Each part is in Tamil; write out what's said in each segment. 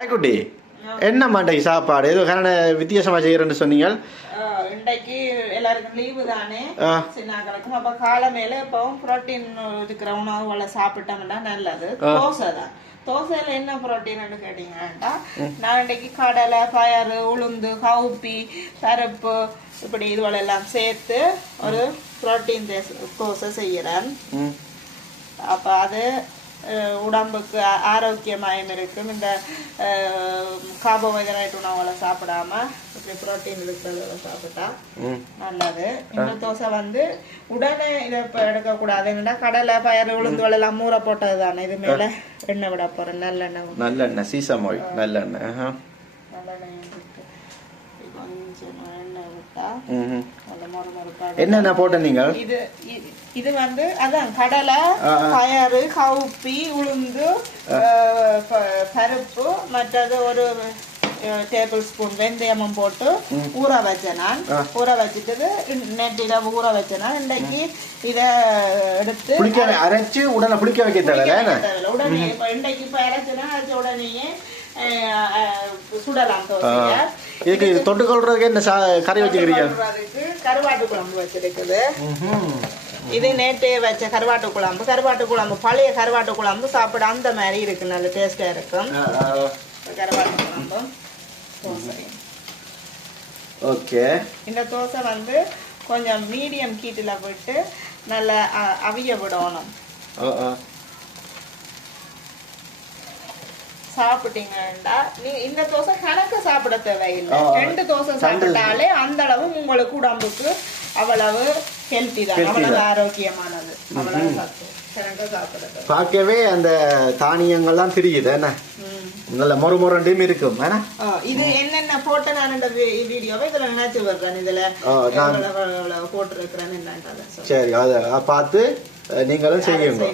குட்டி. என்ன மாட்டேங்க சாப்பாடு? ஏதோ கரண வித்தியாசமா செய்யறேன்னு சொன்னீங்க இன்றைக்கு எல்லாருக்கும் லீவு தானே? ஆ. சின்ன கிடக்கும் அப்ப காலை மேல இப்பவும் புரோட்டீன் இருக்கிற உணவுகளை சாப்பிட்டோம்னா நல்லது. தோசை தான். தோசையில என்ன புரோட்டீன் கேட்டீங்கன்னா நான் இன்னைக்கு கடலை பயறு உளுந்து கவுப்பி பருப்பு இப்படி இதுவளெல்லாம் சேர்த்து ஒரு புரோட்டீன் தோசை செய்யறேன். அப்ப அது உடம்புக்கு ஆரோக்கியமாயும் இருக்கும் இந்த கார்போஹைட்ரேட் உணவுகளை சாப்பிடாம இப்படி புரோட்டீன் இருக்கிறத சாப்பிட்டா நல்லது இந்த தோசை வந்து உடனே இதை இப்போ எடுக்கக்கூடாதுன்னா கடலை பயறு உளுந்து எல்லாம் மூற போட்டது தானே இது மேல எண்ணெய் விட போறேன் நல்லெண்ணெய் நல்லெண்ணெய் சீசம் நல்லெண்ணெய். நல்லெண்ணெய் கொஞ்சம் எண்ணெய் விட்டா ம்ஹும். நல்ல மொறு மொறுப்பா என்னென்ன போட்ட நீங்கள் இது இது வந்து அதான் கடலை. பயறு கவுப்பி உளுந்து பருப்பு மற்றது ஒரு டேபிள் ஸ்பூன் வெந்தயமும் போட்டு ஊற வச்சேன் நான் ஊற வச்சுட்டு இரவு ஊற வச்சேன் இன்றைக்கு இத எடுத்து அரைச்சு உடனே புளிக்க வைக்க? தேவையில்ல. உடனே இப்ப இன்றைக்கு இப்ப அரைச்சேன்னா அரைச்ச உடனேயே சுடலாம் இதுக்கு இது தொட்டுக்கொள்றதுக்கு என்ன கறி வச்சுக்கிறீங்க? கருவாட்டு குழம்பு வச்சிருக்குது. இது நேற்று வச்ச கருவாட்டு குழம்பு. கருவாட்டு குழம்பு பழைய கருவாட்டு குழம்பு சாப்பிட அந்த மாதிரி இருக்கு. நல்ல டேஸ்டா இருக்கும். கருவாட்டு குழம்பு. ஓகே. இந்த தோசை வந்து கொஞ்சம் மீடியம் ஹீட்டில் விட்டு நல்லா அவிய விடணும். சாப்பிட்டீங்கன்னா நீ இந்த தோசை கணக்கு சாப்பிட தேவையில்லை. ரெண்டு தோசை சாப்பிட்டாலே அந்த அளவு உங்களுக்கு உடம்புக்கு அவ்வளவு ஹெல்த்தி தான். அவ்வளவு. ஆரோக்கியமானது. அவ்வளவு சத்து. பார்க்கவே அந்த தானியங்கள்லாம் தெரியுது. என்ன. நல்ல மொறு மொரண்டையும் இருக்கும் இது என்னென்ன போட்ட நான் இந்த வீடியோவை இதுல நினைச்சு வர்றேன் இதுல எவ்வளவு போட்டிருக்கிறேன்னு என்னன்றதை. சரி அதை பார்த்து நீங்களும் செய்யுங்க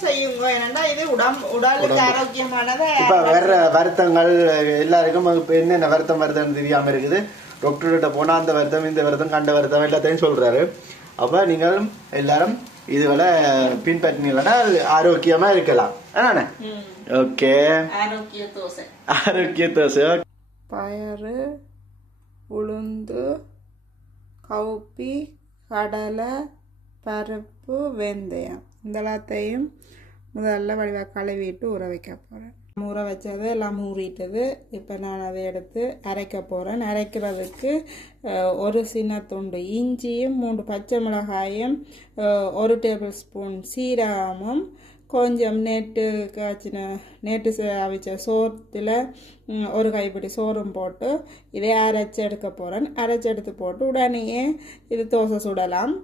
செய்யுங்க என்னன்னா இது உடம்பு உடலுக்கு ஆரோக்கியமானது இப்ப வர்ற வருத்தங்கள் எல்லாருக்கும் இப்ப என்னென்ன வருத்தம் வருதுன்னு தெரியாம இருக்குது டாக்டர்கிட்ட போனா அந்த வருத்தம் இந்த வருத்தம் கண்ட வருத்தம் எல்லாத்தையும் சொல்றாரு அப்ப நீங்களும் எல்லாரும் இதுவரை பின்பற்றினீங்கன்னா ஆரோக்கியமா இருக்கலாம். ஓகே ஆரோக்கிய தோசை ஆரோக்கிய தோசை பயறு உளுந்து கவுப்பி கடலை பருப்பு வெந்தயம். இந்த எல்லாத்தையும் முதல்ல வடிவாக கழுவிட்டு ஊற வைக்க போகிறேன் ஊற வச்சது எல்லாம் ஊறிட்டது. இப்போ நான் அதை எடுத்து அரைக்க போகிறேன் அரைக்கிறதுக்கு ஒரு சின்ன துண்டு இஞ்சியும் மூன்று பச்சை மிளகாயும் ஒரு டேபிள் ஸ்பூன் சீரகமும் கொஞ்சம் நேற்று காய்ச்சின நேற்று ச- அவிச்ச சோத்தில் ஒரு கைப்பிடி சோறும் போட்டு இதை அரைச்சி எடுக்க போகிறேன் அரைச்சி எடுத்து போட்டு உடனேயே இது தோசை சுடலாம்.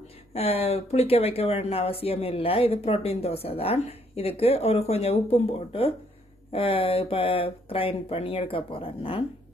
புளிக்க வைக்க வேண்டிய அவசியம் இல்லை. இது ப்ரோட்டீன் தோசை தான். இதுக்கு ஒரு கொஞ்சம் உப்பும் போட்டு இப்போ கிரைண்ட் பண்ணி எடுக்க போகிறேன் நான்.